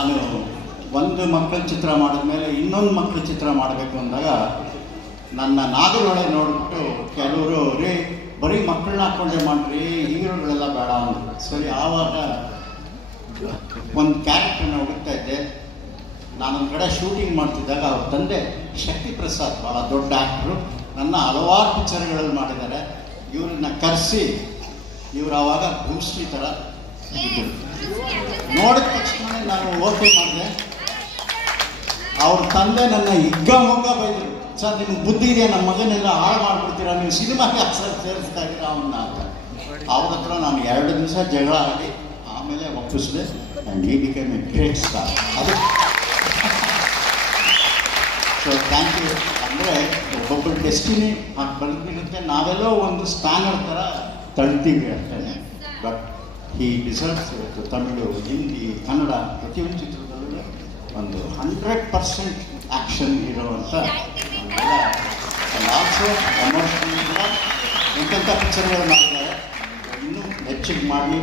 ನಾನು ಒಂದು ಮಕ್ಕಳ ಚಿತ್ರ ಮಾಡಿದ್ಮೇಲೆ ಇನ್ನೊಂದು ಮಕ್ಕಳ ಚಿತ್ರ ಮಾಡಬೇಕು ಅಂದಾಗ ನನ್ನ ನಾಗರೊಳೆ ನೋಡಿಬಿಟ್ಟು ಕೆಲವರು ರೀ ಬರೀ ಮಕ್ಕಳನ್ನ ಹಾಕ್ಕೊಂಡೇ ಮಾಡ್ರಿ ಹೀರೋಗಳೆಲ್ಲ ಬೇಡ ಅಂದರು. ಸರಿ, ಆವಾಗ ಒಂದು ಕ್ಯಾರೆಕ್ಟರ್ನ ಹುಡುಕ್ತಾ ಇದ್ದೆ. ನಾನೊಂದು ಕಡೆ ಶೂಟಿಂಗ್ ಮಾಡ್ತಿದ್ದಾಗ ಅವ್ರ ತಂದೆ ಶಕ್ತಿ ಪ್ರಸಾದ್ ಭಾಳ ದೊಡ್ಡ ಆ್ಯಕ್ಟ್ರು, ನನ್ನ ಹಲವಾರು ಪಿಕ್ಚರ್ಗಳಲ್ಲಿ ಮಾಡಿದ್ದಾರೆ. ಇವ್ರನ್ನ ಕರೆಸಿ ಇವ್ರು ಆವಾಗ ಬ್ರೂಸ್ಲಿ ಥರ ಇದ್ದರು. ನೋಡಿದ ತಕ್ಷಣ ನಾನು ಓಕೆ ಮಾಡಿದೆ. ಅವ್ರ ತಂದೆ ನನ್ನ ಹಿಗ್ಗ ಮೊಗ್ಗ ಬೈದರು, ಸರ್ ನಿಮ್ಗೆ ಬುದ್ಧಿ ಇದೆಯಾ, ನಮ್ಮ ಮಗನೆಲ್ಲ ಹಾಳು ಮಾಡ್ಬಿಡ್ತೀರಾ, ನೀವು ಸಿನಿಮಾಗೆ ಅಕ್ಷರ ಸೇರಿಸ್ತಾ ಇದ್ದೀರಾ ಅವನ್ನ ಅಂತ. ಅವ್ರ ಹತ್ರ ನಾನು 2 ದಿವಸ ಜಗಳ ಆಡಿ ಆಮೇಲೆ ಒಪ್ಪಿಸಿದೆ. ಆ್ಯಂಡ್ ಈ ಬಿಕೇಮ್ ಎ ಗ್ರೇಟ್ ಸ್ಟಾರ್. ಅದು ಸೊ ಥ್ಯಾಂಕ್ ಯು. ಅಂದರೆ ಒಬ್ಬೊಬ್ಬರು ಡೆಸ್ಟಿನಿ ಹಾಗೆ ಬಂದಿರುತ್ತೆ, ನಾವೆಲ್ಲೋ ಒಂದು ಸ್ಟ್ಯಾನರ್ ಥರ ತಳ್ತೀವಿ ಅಷ್ಟೇ. ಬಟ್ ಈ ಡಿಸರ್ವ್ಸ್ ಇವತ್ತು ತಮಿಳು, ಹಿಂದಿ, ಕನ್ನಡ ಪ್ರತಿಯೊಂದು ಚಿತ್ರದಲ್ಲೂ ಒಂದು 100% ಆ್ಯಕ್ಷನ್ ಹೀರೋ ಅಂತ. ಆಲ್ಸೋ ಎಮೋಷನಲ್ ಕೂಡ ಎಂತೆಂಥ ಪಿಕ್ಚರ್ಗಳು ಮಾಡಿದ್ದಾರೆ. ಇನ್ನೂ ಹೆಚ್ಚಿಗೆ ಮಾಡಿ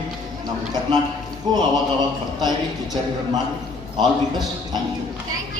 ನಮ್ಮ ಕರ್ನಾಟಕಕ್ಕೂ ಅವಾಗ ಬರ್ತಾಯಿರಿ ಪಿಕ್ಚರ್ಗಳು ಮಾಡಿ. All the best. Thank you.